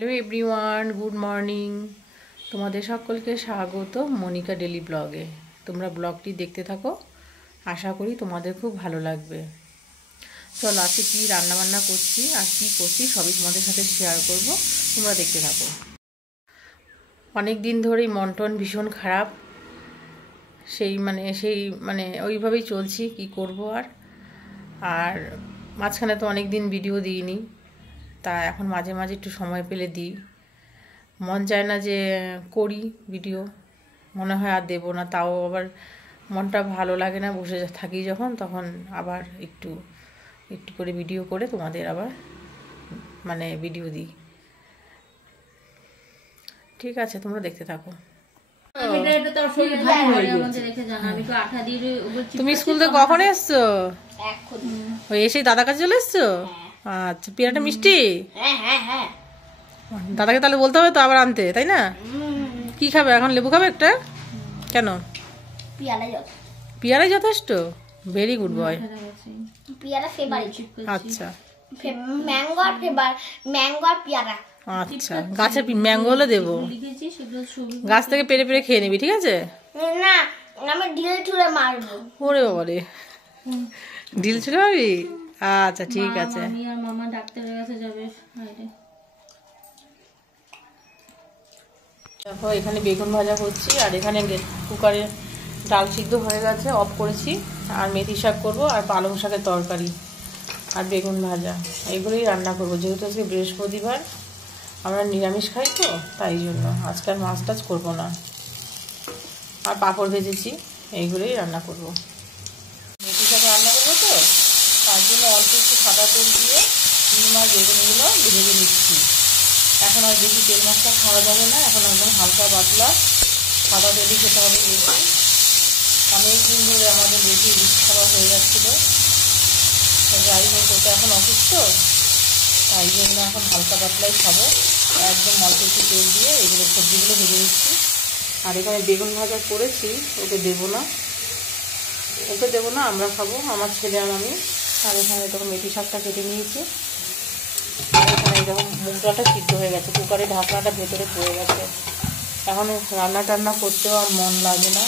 Hello everyone, good morning. তোমাদের সকলকে স্বাগত মনিকা ডেলি ব্লগে। তোমরা ব্লগটি দেখতে থাকো, আশা করি তোমাদের খুব ভালো লাগবে। চলো আজকে কী রান্নাবান্না করছি আর কী করছি সবই তোমাদের সাথে শেয়ার করব, তোমরা দেখতে থাকো। অনেক দিন ধরেই মন টন ভীষণ খারাপ, সেই ওইভাবেই চলছি, কি করব। আর মাঝখানে তো অনেক দিন ভিডিও দিইনি, তা এখন মাঝে মাঝে একটু সময় পেলে দিই। মন চায় না যে করি ভিডিও, মনে হয় আর দেবো না, তাও আবার মনটা ভালো লাগে না, বসে থাকি যখন, তখন আবার একটু একটু করে ভিডিও করে তোমাদের আবার ভিডিও দিই। ঠিক আছে, তোমরা দেখতে থাকো। তুমি স্কুল থেকে কখন এসছো? ওই এসেই দাদার কাছে চলে এসছো? আচ্ছা, পেয়ারাটা মিষ্টি? দাদাকে তাহলে বলতে হবে তো আবার আনতে, তাই না? কি খাবে এখন? লেবু খাবে একটা? কেন? পেয়ারাই যথেষ্ট। Very good boy. আচ্ছা আচ্ছা, গাছের ম্যাঙ্গো হলে দেবো, গাছ থেকে পেরে পেরে খেয়ে নিবি, ঠিক আছে? ওরে বাবা রে, ঢিল ছুঁড়ে মারবি? আচ্ছা ঠিক আছে। দেখো এখানে বেগুন ভাজা করছি, আর এখানে কুকারে ডাল সিদ্ধ হয়ে গেছে, অফ করেছি। আর মেথি শাক করবো, আর পালং শাকের তরকারি, আর বেগুন ভাজা, এগুলোই রান্না করবো। যেহেতু আজকে বৃহস্পতিবার, আমরা নিরামিষ খাই তো, তাই জন্য আজকে আর মাছ টাছ করবো না। আর পাঁপড় ভেজেছি, এইগুলোই রান্না করবো। মেথি শাক রান্না করবো তো, তার জন্য অল্প একটু সাদা তেল দিয়ে ডিম আর বেগুনগুলো ভেজে নিচ্ছি। এখন আর বেশি তেল মশলা খাওয়া যাবে না, এখন একদম হালকা পাতলা সাদা তেলই খেতে হবে বেশি। অনেক দিন ধরে আমাদের বেশি রিচ খাবার হয়ে যাচ্ছিলো, যাই হোক ওটা এখন অসুস্থ, তাই জন্য এখন হালকা পাতলাই খাবো। একদম অল্প একটু তেল দিয়ে এগুলো সবজিগুলো ভেজে নিচ্ছি। আর এখানে বেগুন ভাজা করেছি, ওকে দেবো না, আমরা খাবো, আমার ছেলে আর আমি। আর এখানে তখন মেথি শাকটা কেটে নিয়েছি। আর এখানে যখন মুগ ডালটা সিদ্ধ হয়ে গেছে, কুকারে ঢাকনাটা ভেতরে পড়ে গেছে, এখন রান্না টান্না করতেও আর মন লাগে না।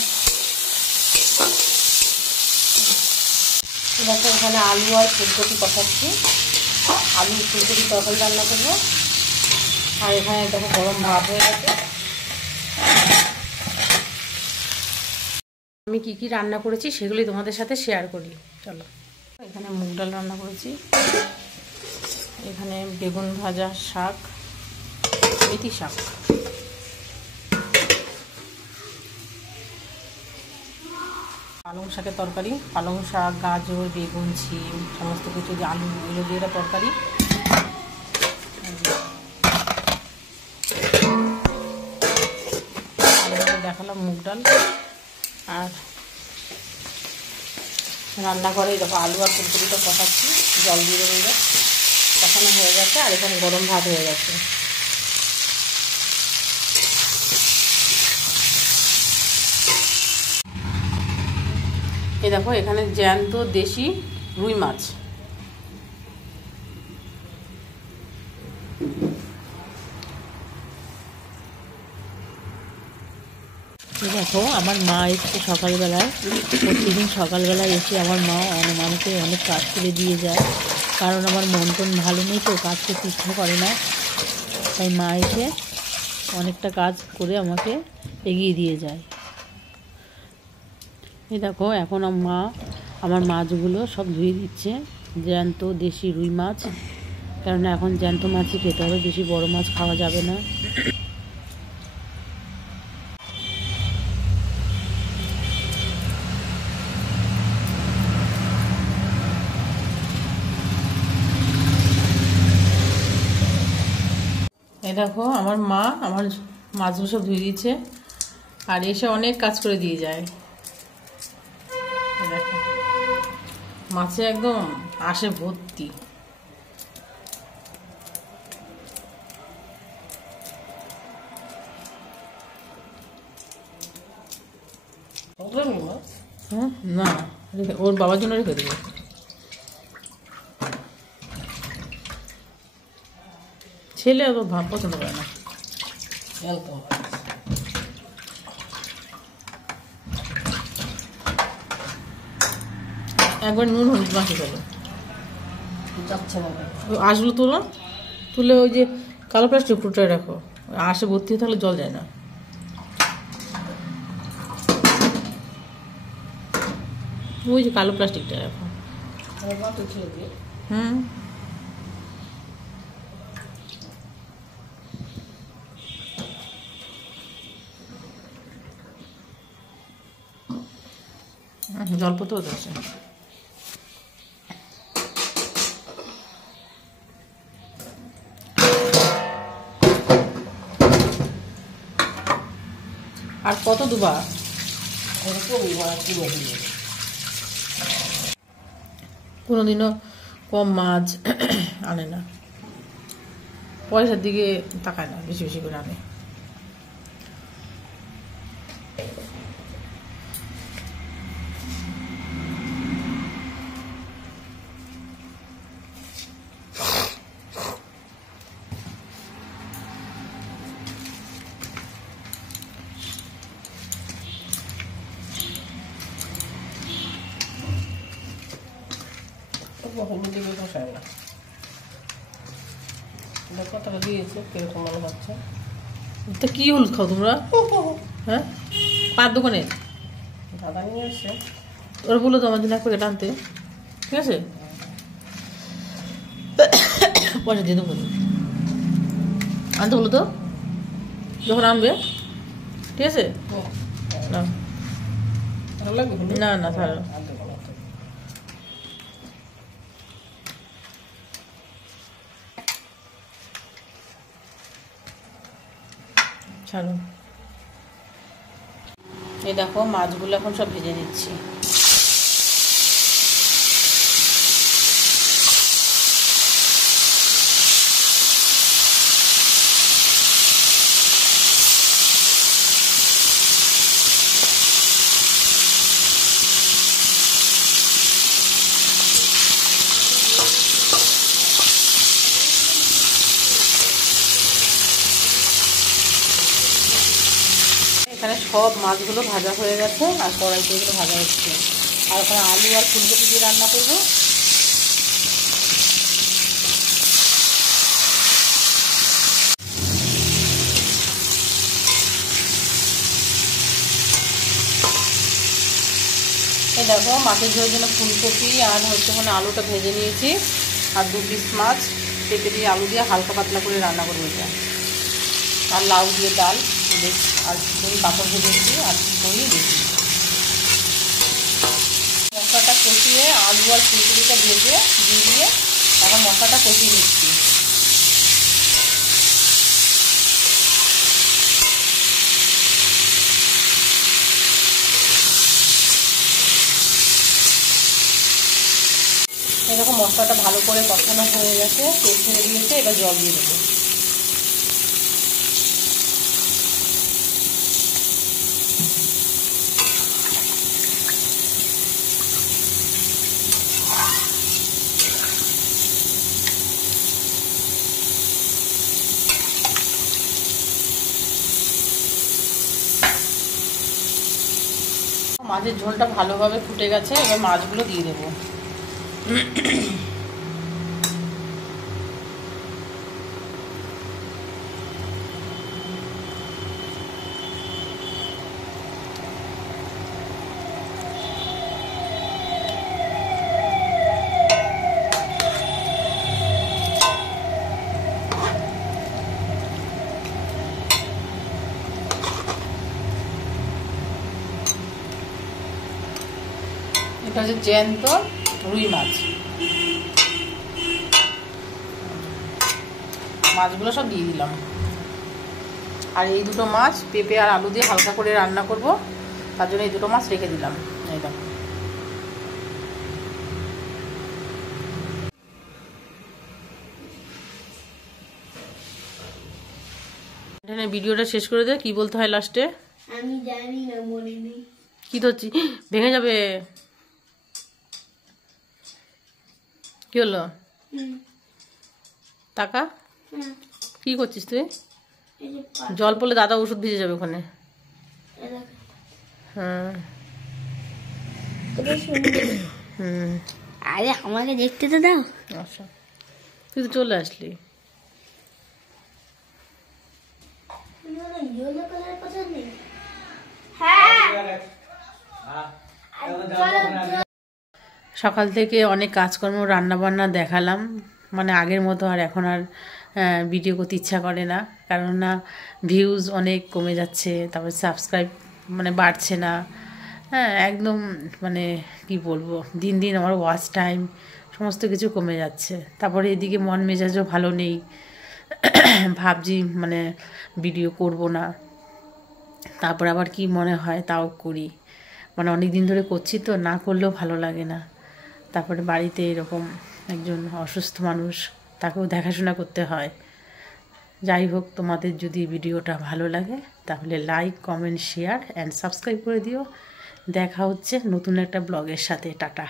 দেখো এখানে আলু আর ফুলকপি কষাচ্ছি, আলু ফুলকপি তরকারি রান্না করবো। আর এখানে দেখো গরম ভাত হয়ে গেছে। আমি কি কি রান্না করেছি সেগুলি তোমাদের সাথে শেয়ার করি, চলো। এখানে মুগ ডাল রান্না করেছি, এখানে বেগুন ভাজা, শাক, মেথি শাক, পালং শাকের তরকারি, পালং শাক, গাজর, বেগুন, ছিম সমস্ত কিছু দিয়ে আলু এগুলো দিয়ে তরকারি। দেখালাম মুগ ডাল। আর রান্নাঘরে দেখো আলু আর ফুলকপিটা কষাচ্ছি, জল দিয়ে দেবো, কষানো হয়ে গেছে। আর এখানে গরম ভাত হয়ে গেছে। এই দেখো এখানে জ্যান্ত দেশি রুই মাছ। দেখো আমার মা এসছে সকালবেলায়, প্রতিদিন সকালবেলায় এসে আমার মা আমাকে অনেক কাজ করে দিয়ে যায়, কারণ আমার মন টন ভালো নেই তো, কাজ করতে ইচ্ছা করে না, তাই মা এসে অনেকটা কাজ করে আমাকে এগিয়ে দিয়ে যায়। এই দেখো এখন আমার মাছগুলো সব ধুয়ে দিচ্ছে, জ্যান্ত দেশি রুই মাছ, কারণ এখন জ্যান্ত মাছই খেতে হবে, বেশি বড় মাছ খাওয়া যাবে না। এই দেখো আমার মা আমার মাছগুলো সব ধুয়ে দিচ্ছে, আর এসে অনেক কাজ করে দিয়ে যায়। দেখো মাছে একদম আসে ভর্তি। না, ওর বাবার জন্য রেখে দেবো। ছেলে অত ভাব পছন্দ করে না। একবার নুন হলুদ মাখি ফেলো, আঁশগুলো তোলো, তুলে ওই যে কালো প্লাস্টিক ফুটায় রাখো, আঁশে ভর্তি হয়ে থাকলে জল যায় না। ওই যে কালো প্লাস্টিকটা রাখো। হুম, জল পতেও আছে। আর কত দুবা কোনোদিনও কম মাছ আনে না, পয়সার দিকে তাকায় না, বেশি বেশি করে আনে। কতটা দিয়েছে কিরকম মনে হচ্ছে? তা কি হলুদ খাও তোমরা? হ্যাঁ, পাঁচ দোকানে দাদা নিয়ে এসছে, ওরা বললো তো আমার জন্য এক প্যাকেট আনতে, ঠিক আছে? পয়সা দিয়ে দেবো, আনতে বলো তো যখন আনবে, ঠিক আছে? না না না, ছাড়ো। ছাড়ো। এই দেখো মাছগুলো এখন সব ভেজে নিচ্ছি। এখানে সব মাছগুলো ভাজা হয়ে গেছে আর কড়াইতে এগুলো ভাজা হচ্ছে। আর ওখানে আলু আর ফুলকপি দিয়ে রান্না করবো। এই দেখো মাছের ঝোলের জন্য ফুলকপি আর হচ্ছে ওখানে আলুটা ভেজে নিয়েছি, আর 2 পিস মাছ পেঁপে দিয়ে আলু দিয়ে হালকা পাতলা করে রান্না করবো এটা, আর লাউ দিয়ে ডাল বেশ, আর দই পাঁপড় ভেজেছি আর দই বেশি। মশলাটা কষিয়ে আলু আর ফুলকপিটা ভেজে দিয়ে এখন মশলাটা কষিয়ে নিচ্ছি। এরকম মশলাটা ভালো করে কষানো হয়ে গেছে, তেল ছেড়ে দিয়েছে, এবার জল দিয়ে দেবো। মাছের ঝোলটা ভালোভাবে ফুটে গেছে, এবার মাছগুলো দিয়ে দেবো। এটা হচ্ছে জ্যান্ত রুই মাছ। মাছগুলো সব দিয়ে দিলাম, আর এই দুটো মাছ পেঁপে আর আলু দিয়ে হালকা করে রান্না করব, তার জন্য এই দুটো মাছ রেখে দিলাম। এই দেখো এখানে ভিডিওটা শেষ করে দে। কি বলতে হয় লাস্টে? আমি জানি না, মনে নেই। কি ধরছি? ভেঙে যাবে। কি হলো? টাকা কি করছিস তুই? এই যে জল পড়লে দাদা ওষুধ ভিজে যাবে ওখানে। হ্যাঁ। আরে আমাকে দেখতে তো দাও। আচ্ছা, তুই তো চলে আসলি। ইয়েলো কালার পছন্দ নেই। হ্যাঁ সকাল থেকে অনেক কাজকর্ম রান্নাবান্না দেখালাম, মানে আগের মতো আর এখন আর ভিডিও করতে ইচ্ছা করে না, কারণ না ভিউজ অনেক কমে যাচ্ছে, তারপরে সাবস্ক্রাইব মানে বাড়ছে না। হ্যাঁ একদম মানে কি বলবো, দিন দিন আমার ওয়াচ টাইম সমস্ত কিছু কমে যাচ্ছে। তারপরে এদিকে মন মেজাজও ভালো নেই, ভাবছি মানে ভিডিও করব না, তারপর আবার কি মনে হয় তাও করি, মানে অনেক দিন ধরে করছি তো, না করলেও ভালো লাগে না। তারপরে বাড়িতে এরকম একজন অসুস্থ মানুষ, তাকেও দেখাশোনা করতে হয়। যাই হোক, তোমাদের যদি ভিডিওটা ভালো লাগে তাহলে like, comment, share and subscribe করে দিও। দেখা হচ্ছে নতুন একটা ব্লগের সাথে। টাটা।